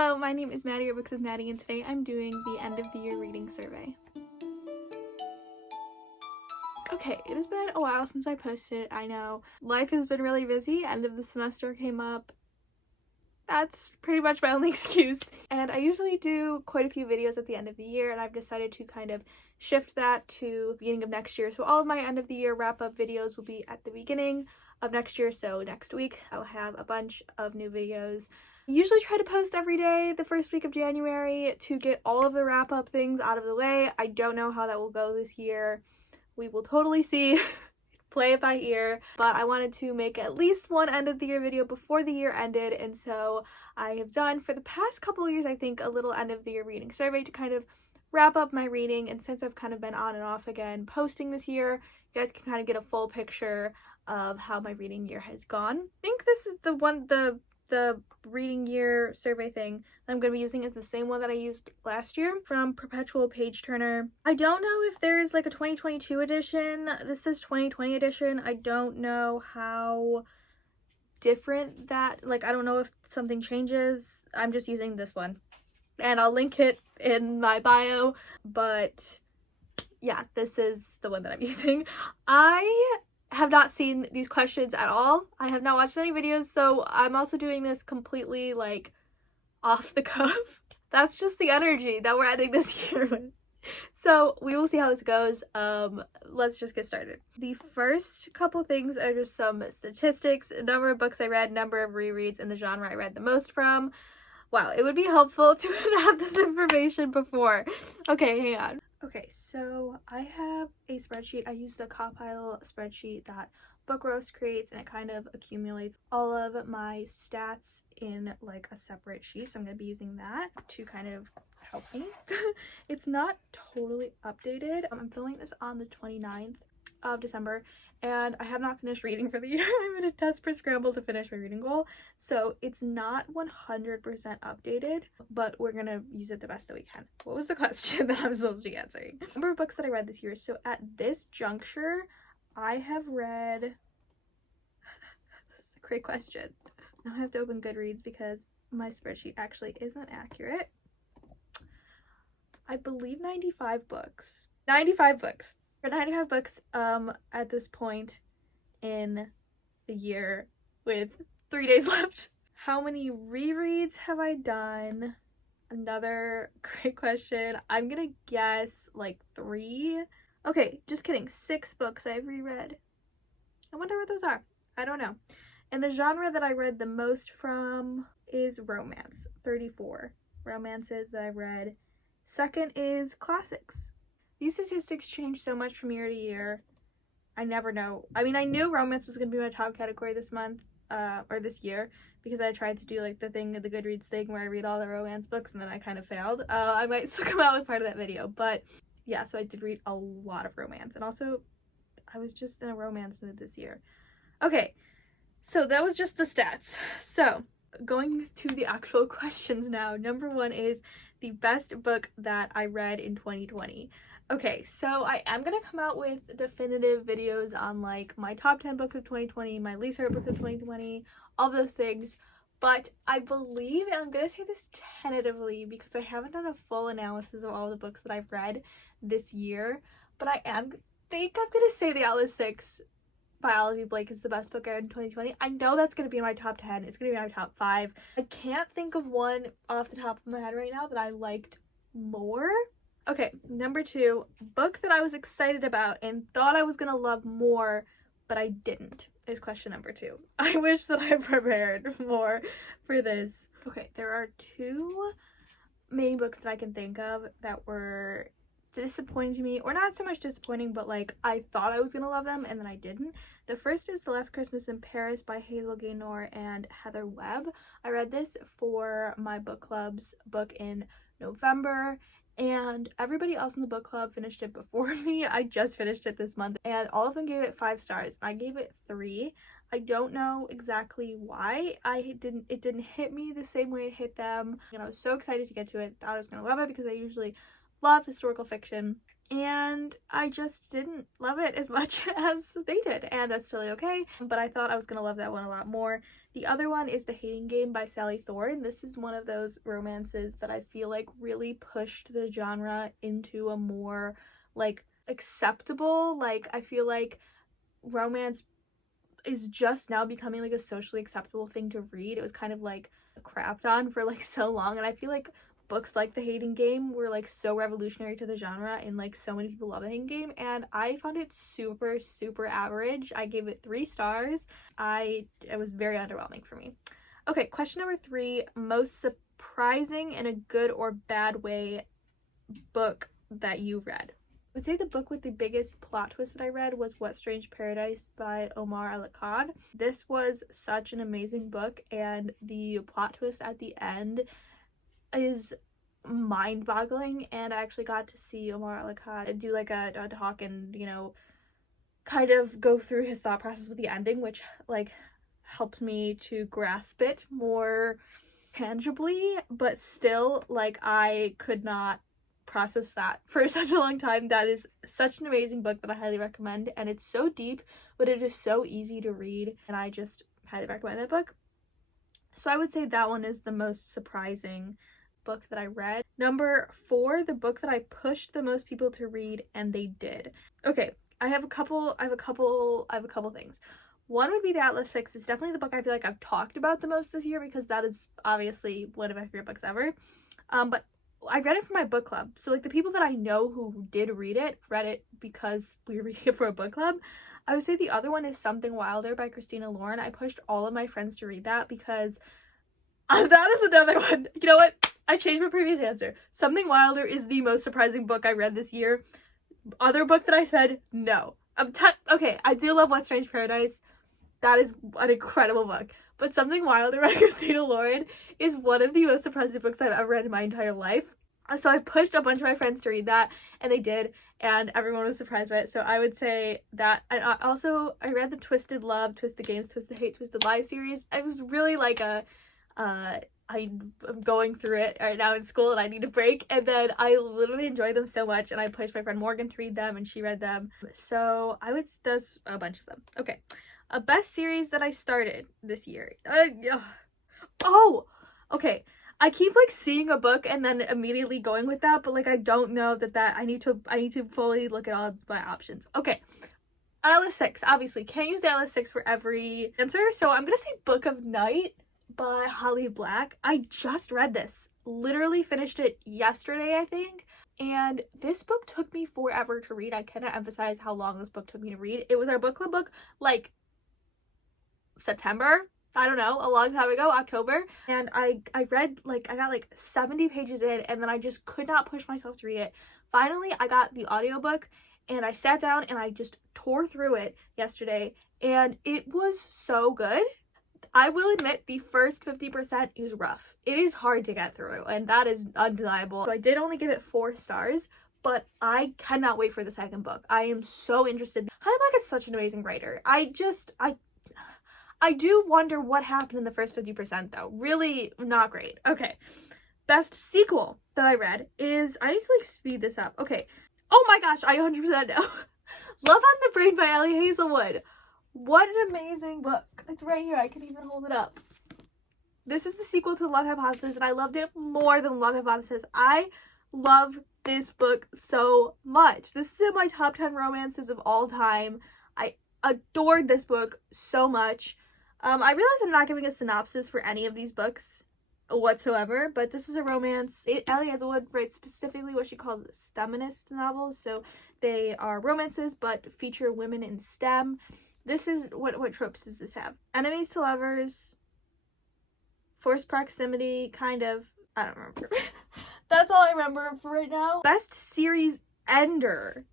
Hello, my name is Maddie at Books with Maddie, and today I'm doing the end of the year reading survey. Okay, it has been a while since I posted. I know life has been really busy. End of the semester came up. That's pretty much my only excuse. And I usually do quite a few videos at the end of the year, and I've decided to kind of shift that to the beginning of next year. So all of my end of the year wrap-up videos will be at the beginning of next year. So next week I'll have a bunch of new videos. I usually try to post every day the first week of January to get all of the wrap-up things out of the way. I don't know how that will go this year. We will totally see. Play it by ear, but I wanted to make at least one end of the year video before the year ended, and so I have done for the past couple of years, I think, a little end of the year reading survey to kind of wrap up my reading. And since I've kind of been on and off again posting this year, you guys can kind of get a full picture of how my reading year has gone. I think this is the reading year survey thing that I'm going to be using is the same one that I used last year from Perpetual Page Turner. I don't know if there's like a 2022 edition. This is 2020 edition. I don't know how different that, like, I don't know if something changes. I'm just using this one, and I'll link it in my bio, but yeah, this is the one that I'm using. I have not seen these questions at all. I have not watched any videos, so I'm also doing this completely like off the cuff. That's just the energy that we're ending this year with. So we will see how this goes. Let's just get started. The first couple things are just some statistics, number of books I read, number of rereads, and the genre I read the most from. Wow, it would be helpful to have this information before. Okay, hang on. Okay, so I have a spreadsheet. I use the Compile spreadsheet that Book Roast creates, and it kind of accumulates all of my stats in like a separate sheet. So I'm going to be using that to kind of help me. It's not totally updated. I'm filming this on the 29th of December, and I have not finished reading for the year. I'm in a desperate scramble to finish my reading goal, so it's not 100% updated, but we're gonna use it the best that we can. What was the question that I'm supposed to be answering? Number of books that I read this year. So at this juncture, I have read this is a great question. Now I have to open Goodreads because my spreadsheet actually isn't accurate. I believe 95 books. 95 books. For 95 books at this point in the year with 3 days left. How many rereads have I done? Another great question. I'm gonna guess like 3. Okay, just kidding. 6 books I've reread. I wonder what those are. I don't know. And the genre that I read the most from is romance. 34 romances that I've read. Second is classics. These statistics change so much from year to year. I never know. I mean, I knew romance was going to be my top category this month, or this year, because I tried to do like the Goodreads thing where I read all the romance books, and then I kind of failed. I might still come out with part of that video, but yeah, so I did read a lot of romance, and also I was just in a romance mood this year. Okay, so that was just the stats. So going to the actual questions now. Number 1 is the best book that I read in 2020. Okay, so I am gonna come out with definitive videos on like my top 10 books of 2020, my least favorite books of 2020, all those things, but I believe, and I'm gonna say this tentatively because I haven't done a full analysis of all the books that I've read this year, but I think I'm gonna say The Atlas 6 by Olivia Blake is the best book I read in 2020. I know that's going to be in my top 10. It's going to be in my top 5. I can't think of one off the top of my head right now that I liked more. Okay, number 2, book that I was excited about and thought I was going to love more, but I didn't, is question number 2. I wish that I prepared more for this. Okay, there are 2 main books that I can think of that were disappointing to me, or not so much disappointing, but like I thought I was gonna love them and then I didn't. The first is The Last Christmas in Paris by Hazel Gaynor and Heather Webb. I read this for my book club's book in November, and everybody else in the book club finished it before me. I just finished it this month, and all of them gave it 5 stars. I gave it 3. I don't know exactly why. It didn't hit me the same way it hit them. And I was so excited to get to it. Thought I was gonna love it because I usually love historical fiction. and I just didn't love it as much as they did, and that's totally okay, but I thought I was gonna love that one a lot more. The other one is The Hating Game by Sally Thorne. This is one of those romances that I feel like really pushed the genre into a more like acceptable, like I feel like romance is just now becoming like a socially acceptable thing to read. It was kind of like crapped on for like so long, and I feel like books like The Hating Game were like so revolutionary to the genre, and like so many people love The Hating Game, and I found it super average. I gave it 3 stars. It was very underwhelming for me. Okay, question number 3, most surprising in a good or bad way book that you read. I would say the book with the biggest plot twist that I read was What Strange Paradise by Omar Al-Akkad. This was such an amazing book, and the plot twist at the end is mind-boggling, and I actually got to see Omar Al-Akkad do like a talk and, you know, kind of go through his thought process with the ending, which like helped me to grasp it more tangibly, but still like I could not process that for such a long time. That is such an amazing book that I highly recommend, and it's so deep, but it is so easy to read, and I just highly recommend that book. So I would say that one is the most surprising book that I read. Number 4, the book that I pushed the most people to read and they did. Okay, I have a couple things. One would be The Atlas Six. It's definitely the book I feel like I've talked about the most this year because that is obviously one of my favorite books ever. But I read it for my book club. So like the people that I know who did read it because we were reading it for a book club. I would say the other one is Something Wilder by Christina Lauren. I pushed all of my friends to read that because that is another one. You know what? I changed my previous answer. Something Wilder is the most surprising book I read this year. Other book that I said, no. Okay, I do love What Strange Paradise. That is an incredible book. But Something Wilder by Christina Lauren is one of the most surprising books I've ever read in my entire life. So I pushed a bunch of my friends to read that, and they did, and everyone was surprised by it. So I would say that. And I read the Twisted Love, Twisted Games, Twisted Hate, Twisted Lies series. It was really like I'm going through it right now in school and I need a break, and then I literally enjoyed them so much, and I pushed my friend Morgan to read them and she read them. So there's a bunch of them. Okay, a best series that I started this year. Okay, I keep like seeing a book and then immediately going with that, but like I don't know that I need to fully look at all of my options. Okay, Atlas Six, obviously can't use the Atlas Six for every answer, so I'm gonna say Book of Night by Holly Black. I just read this, literally finished it yesterday, I think, and this book took me forever to read. I cannot emphasize how long this book took me to read. It was our book club book, like September, I don't know, a long time ago, October, and I read, like, I got like 70 pages in, and then I just could not push myself to read it. Finally, I got the audiobook, and I sat down and I just tore through it yesterday, and it was so good. I will admit the first 50% is rough. It is hard to get through, and that is undeniable. So I did only give it 4 stars, but I cannot wait for the second book. I am so interested. Holly Black is such an amazing writer. I do wonder what happened in the first 50% though. Really not great. Okay. Best sequel that I read is, I need to like speed this up. Okay. Oh my gosh, I 100% know. Love on the Brain by Ellie Hazelwood. What an amazing book. It's right here. I can even hold it up. This is the sequel to Love Hypothesis, and I loved it more than Love Hypothesis. I love this book so much. This is in my top 10 romances of all time. I adored this book so much. I realize I'm not giving a synopsis for any of these books whatsoever, but this is a romance. Ellie Hazelwood writes specifically what she calls STEMinist novels, so they are romances but feature women in STEM. This is, what tropes does this have? Enemies to lovers, forced proximity, kind of, I don't remember. That's all I remember for right now. Best series ender.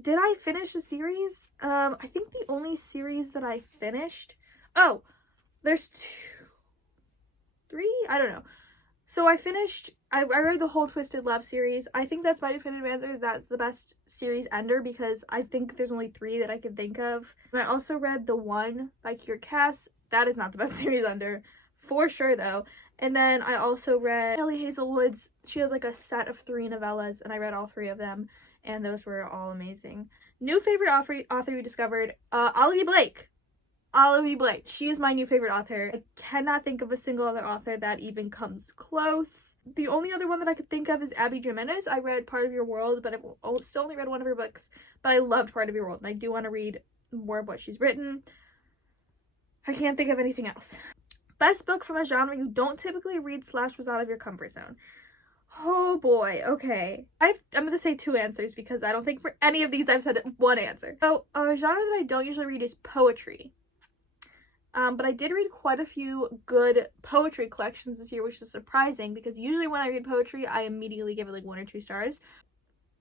Did I finish a series? I think the only series that I finished, there's 3? I don't know. So I read the whole Twisted Love series. I think that's my definitive answer. That's the best series ender because I think there's only 3 that I can think of. And I also read The One by Kiera Cass. That is not the best series ender, for sure though. And then I also read Ellie Hazelwood's, she has like a set of 3 novellas, and I read all 3 of them. and those were all amazing. New favorite author we discovered, Olivia Blake. Olivia Blake. She is my new favorite author. I cannot think of a single other author that even comes close. The only other one that I could think of is Abby Jimenez. I read Part of Your World, but I've still only read one of her books. But I loved Part of Your World, and I do want to read more of what she's written. I can't think of anything else. Best book from a genre you don't typically read / was out of your comfort zone. Oh boy, okay. I'm going to say 2 answers because I don't think for any of these I've said one answer. So, a genre that I don't usually read is poetry. But I did read quite a few good poetry collections this year, which is surprising because usually when I read poetry, I immediately give it like 1 or 2 stars.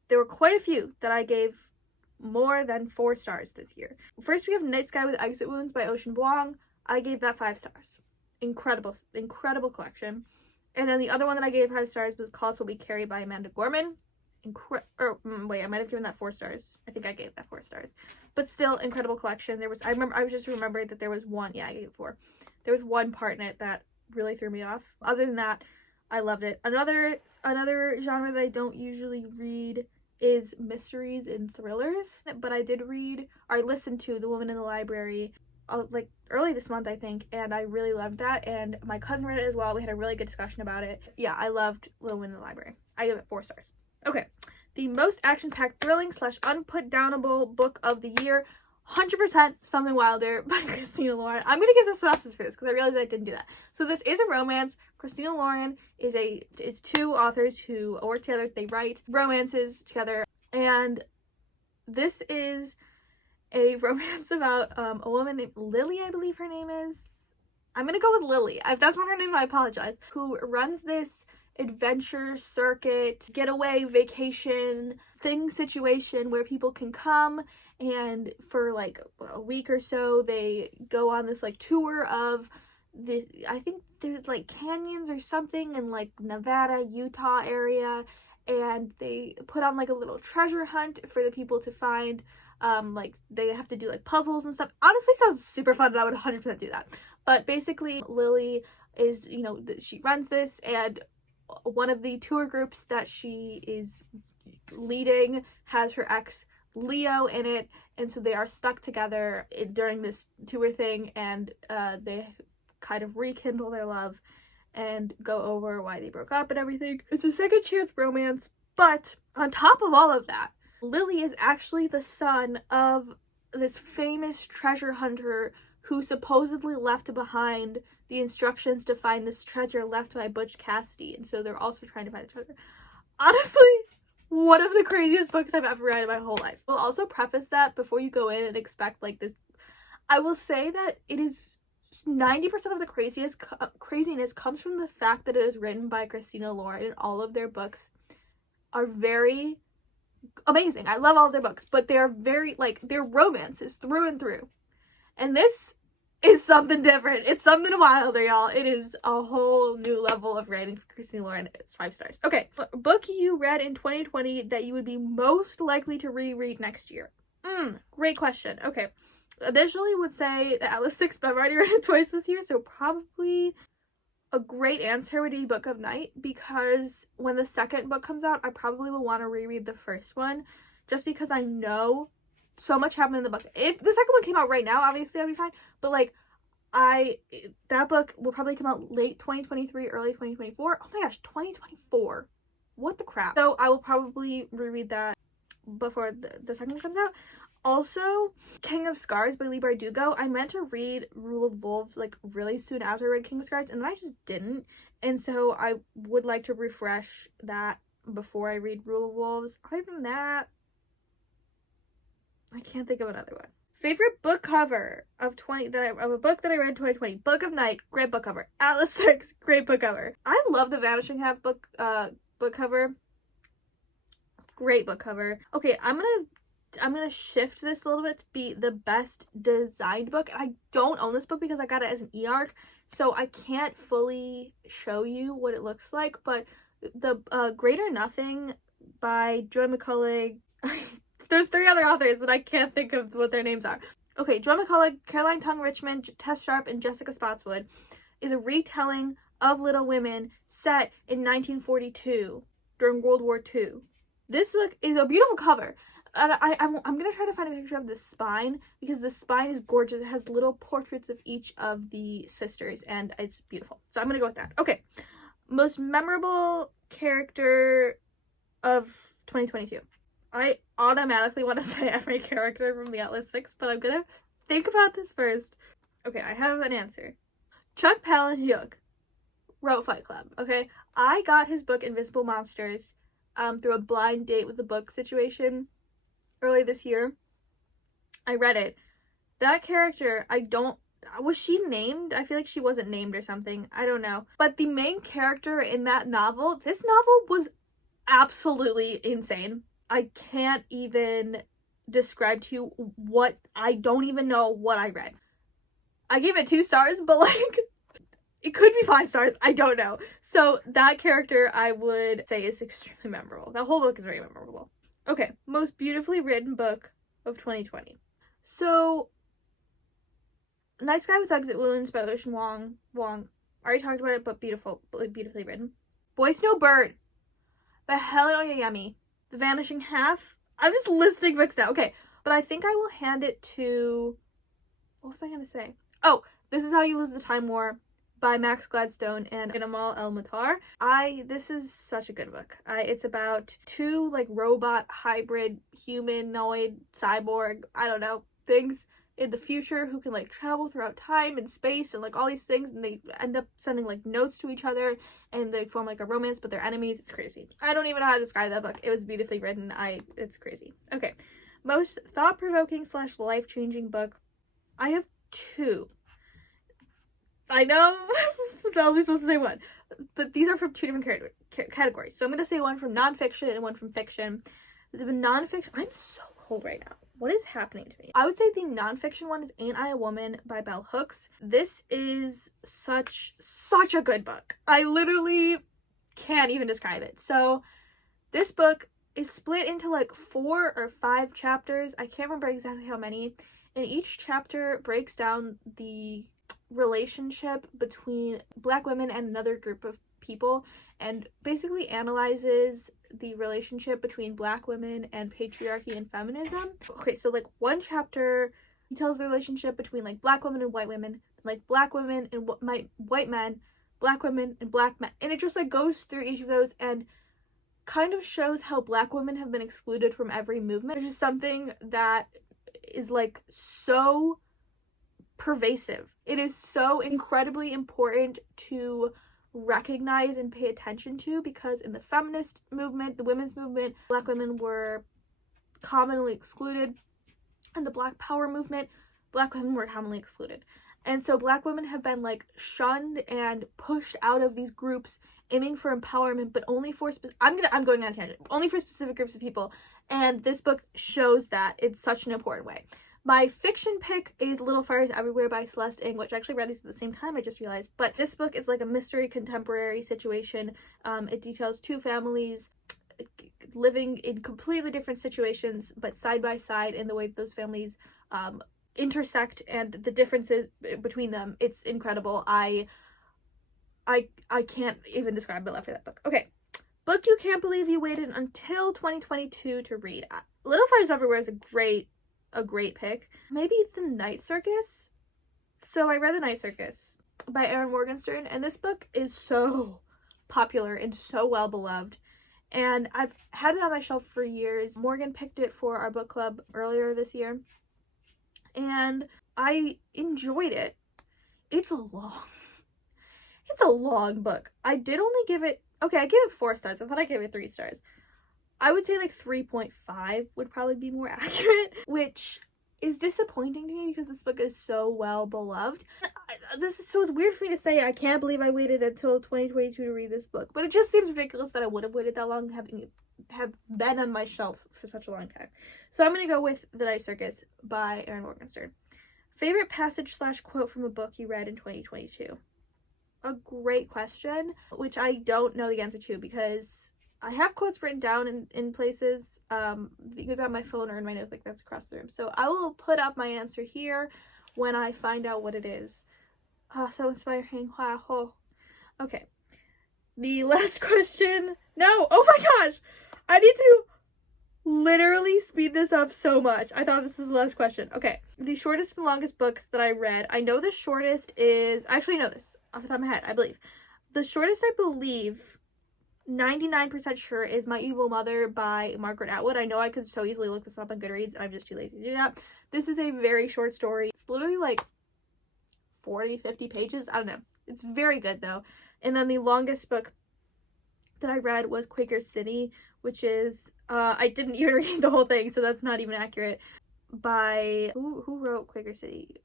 There were quite a few that I gave more than 4 stars this year. First, we have Night Sky with Exit Wounds by Ocean Vuong. I gave that 5 stars. Incredible, incredible collection. And then the other one that I gave 5 stars was Cause What We Carry by Amanda Gorman. I might have given that 4 stars. I think I gave that 4 stars. But still, incredible collection. I just remembered that there was one, yeah, I gave it 4. There was one part in it that really threw me off. Other than that, I loved it. Another genre that I don't usually read is mysteries and thrillers. But I did read, or I listened to The Woman in the Library like early this month, I think, and I really loved that, and my cousin read it as well. We had a really good discussion about it. Yeah, I loved The Woman in the Library. I give it 4 stars. Okay, the most action-packed, thrilling / unput-downable book of the year, 100% Something Wilder by Christina Lauren. I'm gonna give the synopsis for this because I realized I didn't do that. So this is a romance. Christina Lauren is 2 authors who work together. They write romances together, and this is a romance about a woman named Lily, I believe her name is. I'm gonna go with Lily. If that's not her name, I apologize. Who runs this adventure circuit, getaway, vacation thing situation where people can come, and for like a week or so they go on this like tour of this, I think there's like canyons or something in like Nevada, Utah area, and they put on like a little treasure hunt for the people to find. Like they have to do like puzzles and stuff. Honestly, sounds super fun, and I would 100% do that. But basically, Lily is, she runs this, and one of the tour groups that she is leading has her ex Leo in it, and so they are stuck together during this tour thing, and they kind of rekindle their love and go over why they broke up and everything. It's a second chance romance, but on top of all of that, Lily is actually the son of this famous treasure hunter who supposedly left behind the instructions to find this treasure left by Butch Cassidy, and so they're also trying to find the treasure. Honestly, one of the craziest books I've ever read in my whole life. I'll also preface that before you go in and expect like this. I will say that it is 90% of the craziness comes from the fact that it is written by Christina Lauren, and all of their books are very amazing. I love all of their books, but they're very, like, they're romances through and through. And this is something different. It's something wilder, y'all. It is a whole new level of writing for Christina Lauren. It's 5 stars. Okay, book you read in 2020 that you would be most likely to reread next year. Great question. Okay, initially would say the Alice 6, but I've already read it twice this year, so probably a great answer would be Book of Night, because when the second book comes out, I probably will want to reread the first one, just because I know so much happened in the book. If the second one came out right now, obviously I'd be fine, but like, that book will probably come out late 2023, early 2024. Oh my gosh, 2024. What the crap? So I will probably reread that before the second one comes out. Also, King of Scars by Leigh Bardugo. I meant to read Rule of Wolves like really soon after I read King of Scars, and then I just didn't. And so I would like to refresh that before I read Rule of Wolves. Other than that, I can't think of another one. Favorite book cover of a book that I read in 2020. Book of Night, great book cover. Atlas 6, great book cover. I love the Vanishing Half book cover. Great book cover. Okay, I'm gonna shift this a little bit to be the best designed book. I don't own this book because I got it as an e-arc, so I can't fully show you what it looks like, but the Greater Nothing by Joy McCullough. There's 3 other authors that I can't think of what their names are. Okay, Joy McCullough, Caroline Tung Richmond, Tess Sharp, and Jessica Spotswood is a retelling of Little Women set in 1942 during World War II. This book is a beautiful cover. And I'm going to try to find a picture of the spine, because the spine is gorgeous. It has little portraits of each of the sisters, and it's beautiful. So I'm going to go with that. Okay. Most memorable character of 2022. I automatically want to say every character from the Atlas 6, but I'm going to think about this first. Okay, I have an answer. Chuck Palahniuk wrote Fight Club, okay? I got his book Invisible Monsters through a blind date with the book situation early this year. I read it. That character, was she named? I feel like she wasn't named or something. I don't know. But the main character in that novel, this novel was absolutely insane. I can't even describe to you what, I don't even know what I read. I gave it 2 stars, but like, it could be 5 stars. I don't know. So that character, I would say, is extremely memorable. That whole book is very memorable. Okay, most beautifully written book of 2020. So, Nice Guy with Exit Wounds by Ocean Wong. Already talked about it, but beautifully written. Boy Snow Bird by Helen Oyeyemi. The Vanishing Half. I'm just listing books now. Okay, but I think I will hand it to... What was I going to say? Oh, This Is How You Lose the Time War by Max Gladstone and Inamal El-Matar. This is such a good book. It's about 2 like robot hybrid humanoid cyborg, I don't know, things in the future who can like travel throughout time and space and like all these things, and they end up sending like notes to each other and they form like a romance, but they're enemies. It's crazy. I don't even know how to describe that book. It was beautifully written. It's crazy. Okay. Most thought-provoking / life-changing book. I have 2. I know it's only supposed to say 1, but these are from 2 different categories. So I'm going to say one from nonfiction and one from fiction. The nonfiction, I'm so cold right now. What is happening to me? I would say the nonfiction one is Ain't I a Woman by Bell Hooks. This is such a good book. I literally can't even describe it. So this book is split into like 4 or 5 chapters. I can't remember exactly how many. And each chapter breaks down the relationship between Black women and another group of people, and basically analyzes the relationship between Black women and patriarchy and feminism. Okay, so like one chapter tells the relationship between like Black women and white women, like Black women and white men, Black women and Black men, and it just like goes through each of those and kind of shows how Black women have been excluded from every movement, which is something that is like so pervasive. It is so incredibly important to recognize and pay attention to, because in the feminist movement, the women's movement, Black women were commonly excluded. In the Black Power movement, Black women were commonly excluded. And so Black women have been like shunned and pushed out of these groups, aiming for empowerment, but only for I'm going on a tangent. Only for specific groups of people. And this book shows that in such an important way. My fiction pick is Little Fires Everywhere by Celeste Ng, which I actually read these at the same time, I just realized. But this book is like a mystery contemporary situation. It details 2 families living in completely different situations, but side by side, in the way that those families intersect and the differences between them. It's incredible. I can't even describe my love for that book. Okay. Book you can't believe you waited until 2022 to read. Little Fires Everywhere is a great pick. Maybe The Night Circus. So I read The Night Circus by Erin Morgenstern, and this book is so popular and so well beloved, and I've had it on my shelf for years. Morgan picked it for our book club earlier this year, and I enjoyed it. It's a long book. I did only give it, okay, I gave it 4 stars. I thought I gave it 3 stars. I would say like 3.5 would probably be more accurate, which is disappointing to me because this book is so well beloved. So it's weird for me to say I can't believe I waited until 2022 to read this book, but it just seems ridiculous that I would have waited that long, having have been on my shelf for such a long time. So I'm going to go with The Night Circus by Erin Morgenstern. Favorite passage / quote from a book you read in 2022? A great question, which I don't know the answer to because I have quotes written down in places, either on my phone or in my notebook that's across the room. So I will put up my answer here when I find out what it is. So inspiring. Wow. Okay. The last question. No! Oh my gosh! I need to literally speed this up so much. I thought this was the last question. Okay. The shortest and longest books that I read. I know the shortest is... I actually know this off the top of my head, I believe. The shortest, I believe, 99% sure, is My Evil Mother by Margaret Atwood. I know I could so easily look this up on Goodreads, and I'm just too lazy to do that. This is a very short story. It's literally like 40, 50 pages. I don't know. It's very good, though. And then the longest book that I read was Quaker City, which is... I didn't even read the whole thing, so that's not even accurate. By... Who wrote Quaker City?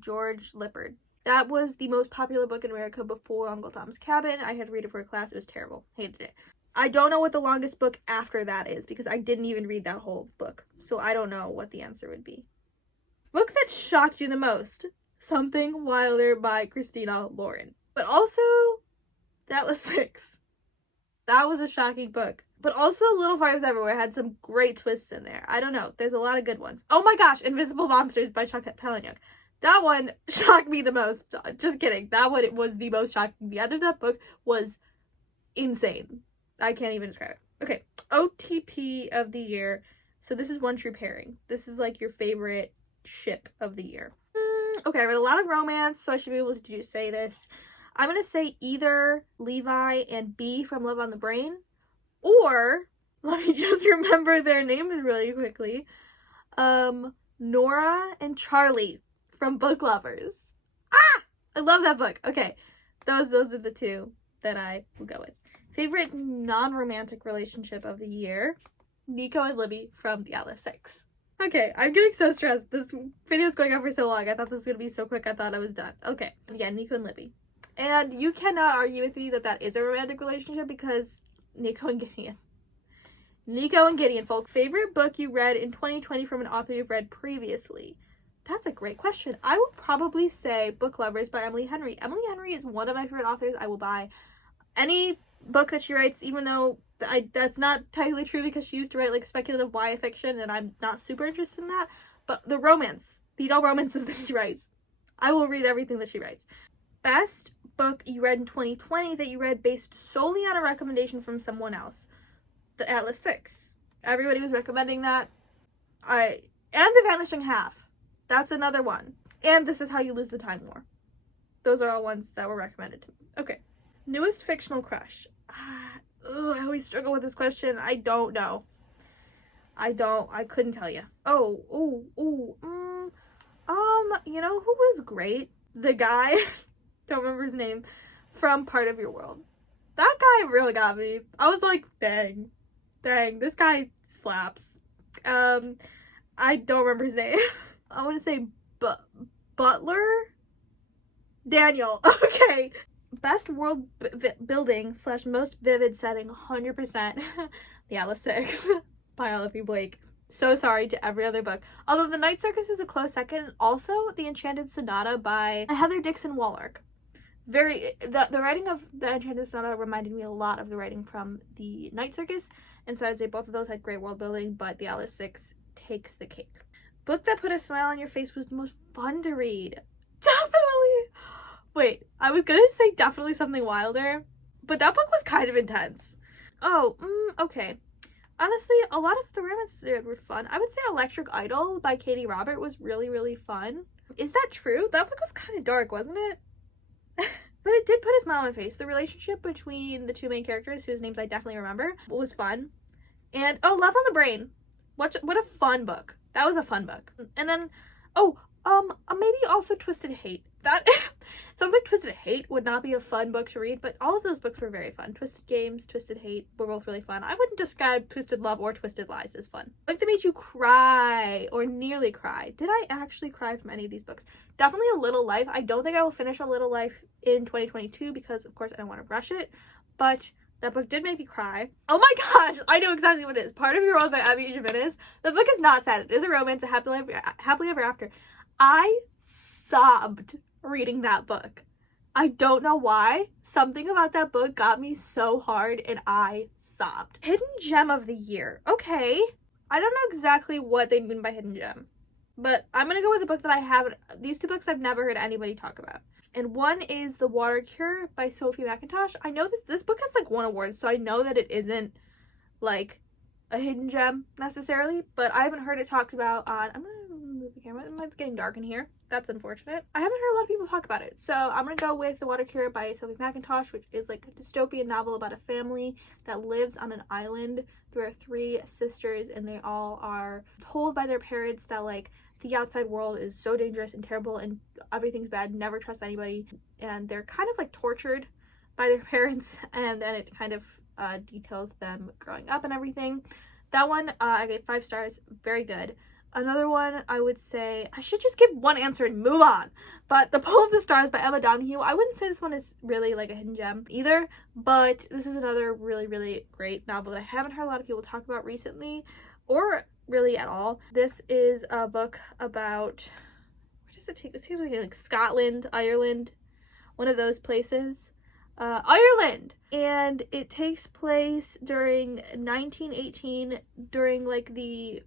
George Lippard. That was the most popular book in America before Uncle Tom's Cabin. I had to read it for a class. It was terrible. Hated it. I don't know what the longest book after that is because I didn't even read that whole book. So I don't know what the answer would be. Book that shocked you the most. Something Wilder by Christina Lauren. But also, that was 6. That was a shocking book. But also Little Fires Everywhere had some great twists in there. I don't know. There's a lot of good ones. Oh my gosh, Invisible Monsters by Chuck Palahniuk. That one shocked me the most. Just kidding. That one was the most shocking. The end of that book was insane. I can't even describe it. Okay. OTP of the year. So this is One True Pairing. This is like your favorite ship of the year. Okay, I read a lot of romance, so I should be able to say this. I'm going to say either Levi and B from Love on the Brain, or, let me just remember their names really quickly, Nora and Charlie from Book Lovers. I love that book. Okay, those are the two that I will go with. Favorite non-romantic relationship of the year, Nico and Libby from The Atlas 6. Okay, I'm getting so stressed. This video is going on for so long. I thought this was going to be so quick. I thought I was done. Okay, yeah, Nico and Libby. And you cannot argue with me that that is a romantic relationship because Nico and Gideon. Nico and Gideon, folks. Favorite book you read in 2020 from an author you've read previously? That's a great question. I would probably say Book Lovers by Emily Henry. Emily Henry is one of my favorite authors. I will buy any book that she writes, even though that's not technically true because she used to write like speculative YA fiction and I'm not super interested in that. But the romance, the adult romances that she writes, I will read everything that she writes. Best book you read in 2020 that you read based solely on a recommendation from someone else. The Atlas 6. Everybody was recommending that. And The Vanishing Half. That's another one. And This Is How You Lose the Time War. Those are all ones that were recommended to me. Okay. Newest fictional crush. I always struggle with this question. I don't know. I couldn't tell you. You know who was great? The guy, don't remember his name, from Part of Your World. That guy really got me. I was like, dang, this guy slaps. I don't remember his name. I want to say Butler? Daniel. Okay. Best world building / most vivid setting, 100%. The Atlas 6 by Olivia Blake. So sorry to every other book. Although The Night Circus is a close second. Also, The Enchanted Sonata by Heather Dixon Wallark. The writing of The Enchanted Sonata reminded me a lot of the writing from The Night Circus. And so I'd say both of those had great world building, but The Atlas 6 takes the cake. Book that put a smile on your face was the most fun to read. Definitely. Wait, I was gonna say definitely something Wilder, but that book was kind of intense. Okay. Honestly, a lot of the romances there were fun. I would say Electric Idol by Katie Robert was really, really fun. Is that true? That book was kind of dark, wasn't it? But it did put a smile on my face. The relationship between the two main characters, whose names I definitely remember, was fun. And, Love on the Brain. What a fun book. That was a fun book. And then, maybe also Twisted Hate. That sounds like Twisted Hate would not be a fun book to read, but all of those books were very fun. Twisted Games, Twisted Hate were both really fun. I wouldn't describe Twisted Love or Twisted Lies as fun. Book that made you cry or nearly cry. Did I actually cry from any of these books? Definitely A Little Life. I don't think I will finish A Little Life in 2022 because, of course, I don't want to rush it, but that book did make me cry. Oh my gosh, I know exactly what it is. Part of Your World by Abby Jimenez. The book is not sad. It is a romance, a happily ever after. I sobbed reading that book. I don't know why. Something about that book got me so hard and I sobbed. Hidden Gem of the Year. Okay. I don't know exactly what they mean by hidden gem, but I'm gonna go with a book that I haven't. These two books I've never heard anybody talk about. And one is The Water Cure by Sophie McIntosh. I know this book has like won awards, so I know that it isn't like a hidden gem necessarily, but I haven't heard it talked about on, I'm gonna move the camera, it's getting dark in here. That's unfortunate. I haven't heard a lot of people talk about it, so I'm gonna go with The Water Cure by Sophie McIntosh, which is like a dystopian novel about a family that lives on an island. There are 3 sisters, and they all are told by their parents that like the outside world is so dangerous and terrible and everything's bad, never trust anybody, and they're kind of like tortured by their parents, and then it kind of details them growing up and everything. That one I gave 5 stars, very good. Another one, I would say, I should just give one answer and move on, but The Pull of the Stars by Emma Donoghue. I wouldn't say this one is really like a hidden gem either, but this is another really, really great novel that I haven't heard a lot of people talk about recently, or really at all. This is a book about, where does it take? It seems like Scotland, Ireland, one of those places. Ireland, and it takes place during 1918, during like the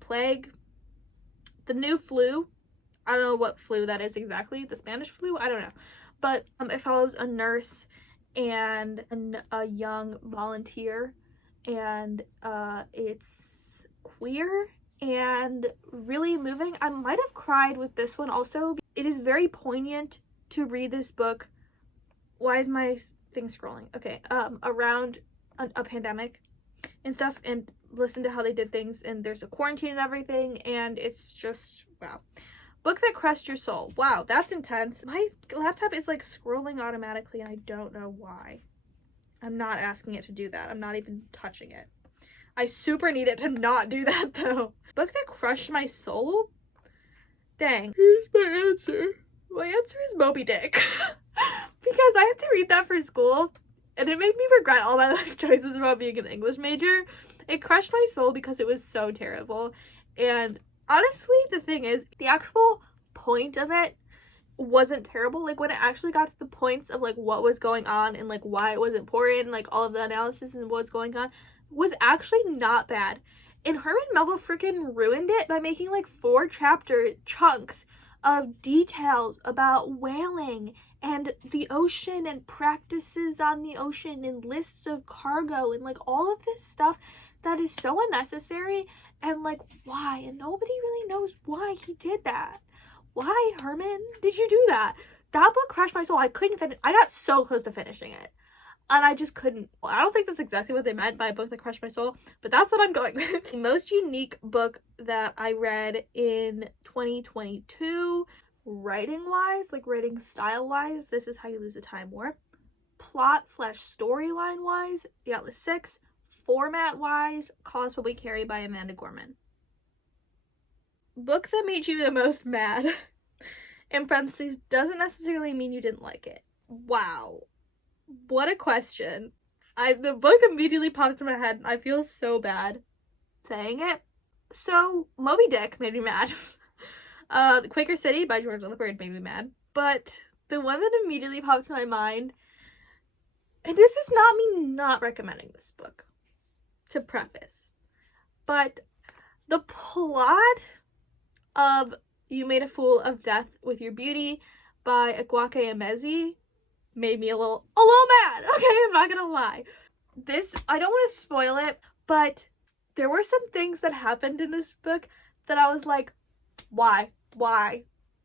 plague, the new flu. I don't know what flu that is exactly, the Spanish flu, I don't know, but it follows a nurse and a young volunteer, and it's queer and really moving. I might have cried with this one also. It is very poignant to read this book. Why is my thing scrolling? Okay, around a pandemic and stuff, and listen to how they did things, and there's a quarantine and everything, and it's just, wow. Book that crushed your soul. Wow, that's intense. My laptop is like scrolling automatically, and I don't know why. I'm not asking it to do that. I'm not even touching it. I super need it to not do that though. Book that crushed my soul? Dang. Here's my answer. My answer is Moby Dick. Because I had to read that for school, and it made me regret all my life choices about being an English major. It crushed my soul because it was so terrible. And honestly, the thing is, the actual point of it wasn't terrible. Like, when it actually got to the points of like what was going on and like why it was important, like all of the analysis and what was going on, was actually not bad. And Herman Melville freaking ruined it by making like 4 chapter chunks of details about whaling and the ocean and practices on the ocean and lists of cargo and like all of this stuff that is so unnecessary, and like why, and nobody really knows why he did that. Why, Herman, did you do that? That book crushed my soul. I couldn't finish. I got so close to finishing it, and I just couldn't. Well, I don't think that's exactly what they meant by a book that crushed my soul, but that's what I'm going with. The most unique book that I read in 2022, writing wise, like writing style wise, This Is How You Lose the Time War. Plot / storyline wise, The Atlas 6. Format wise, Cause What We Carry by Amanda Gorman. Book that made you the most mad, in parentheses, doesn't necessarily mean you didn't like it. Wow. What a question. The book immediately popped in my head, and I feel so bad saying it. So, Moby Dick made me mad. The Quaker City by George Lillipird made me mad. But the one that immediately pops in my mind, and this is not me not recommending this book, to preface, but the plot of You Made a Fool of Death with Your Beauty by Agwake Emezi made me a little mad, okay? I'm not gonna lie. This, I don't want to spoil it, but there were some things that happened in this book that I was like, why?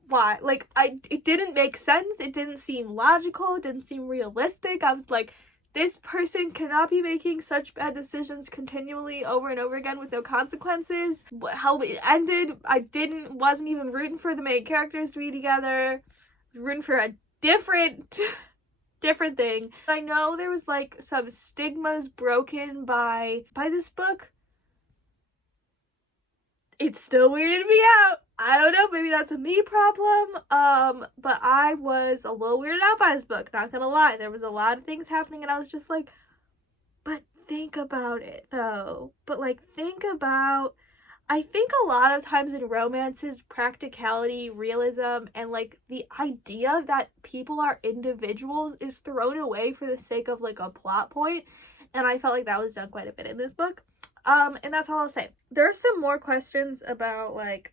Like, it didn't make sense. It didn't seem logical. It didn't seem realistic. I was like, this person cannot be making such bad decisions continually over and over again with no consequences. How it ended, I wasn't even rooting for the main characters to be together. Rooting for a different thing. I know there was like some stigmas broken by this book. It still weirded me out. I don't know, maybe that's a me problem, but I was a little weirded out by this book, not gonna lie. There was a lot of things happening, and I was just like, but think about it, though. But, like, I think a lot of times in romances, practicality, realism, and, like, the idea that people are individuals is thrown away for the sake of, like, a plot point, and I felt like that was done quite a bit in this book. And that's all I'll say. There's some more questions about, like,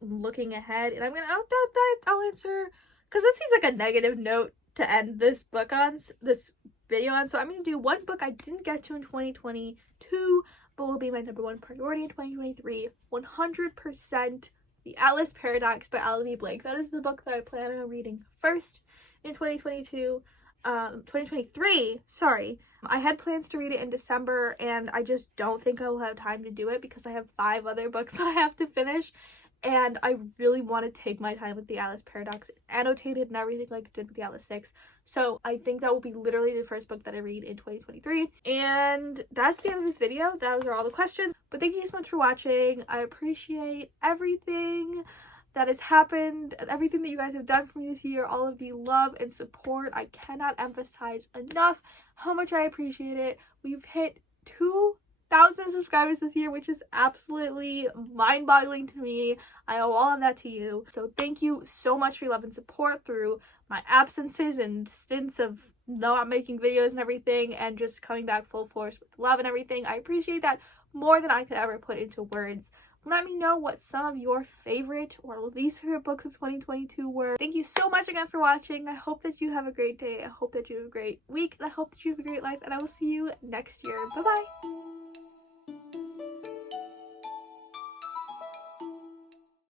looking ahead, and I'll answer, because that seems like a negative note to end this book on, this video on. So I'm going to do one book I didn't get to in 2022, but will be my number one priority in 2023. 100% The Atlas Paradox by Ally Blake. That is the book that I plan on reading first in 2023, sorry. I had plans to read it in December, and I just don't think I will have time to do it because I have 5 other books that I have to finish, and I really want to take my time with The Atlas Paradox, annotated and everything like I did with The Atlas 6. So I think that will be literally the first book that I read in 2023. And that's the end of this video. Those are all the questions. But thank you so much for watching. I appreciate everything that has happened, everything that you guys have done for me this year, all of the love and support. I cannot emphasize enough how much I appreciate it. We've hit 2,000 subscribers this year, which is absolutely mind-boggling to me. I owe all of that to you. So thank you so much for your love and support through my absences and stints of not making videos and everything, and just coming back full force with love and everything. I appreciate that more than I could ever put into words. Let me know what some of your favorite or least favorite books of 2022 were. Thank you so much again for watching. I hope that you have a great day. I hope that you have a great week. And I hope that you have a great life. And I will see you next year. Bye-bye.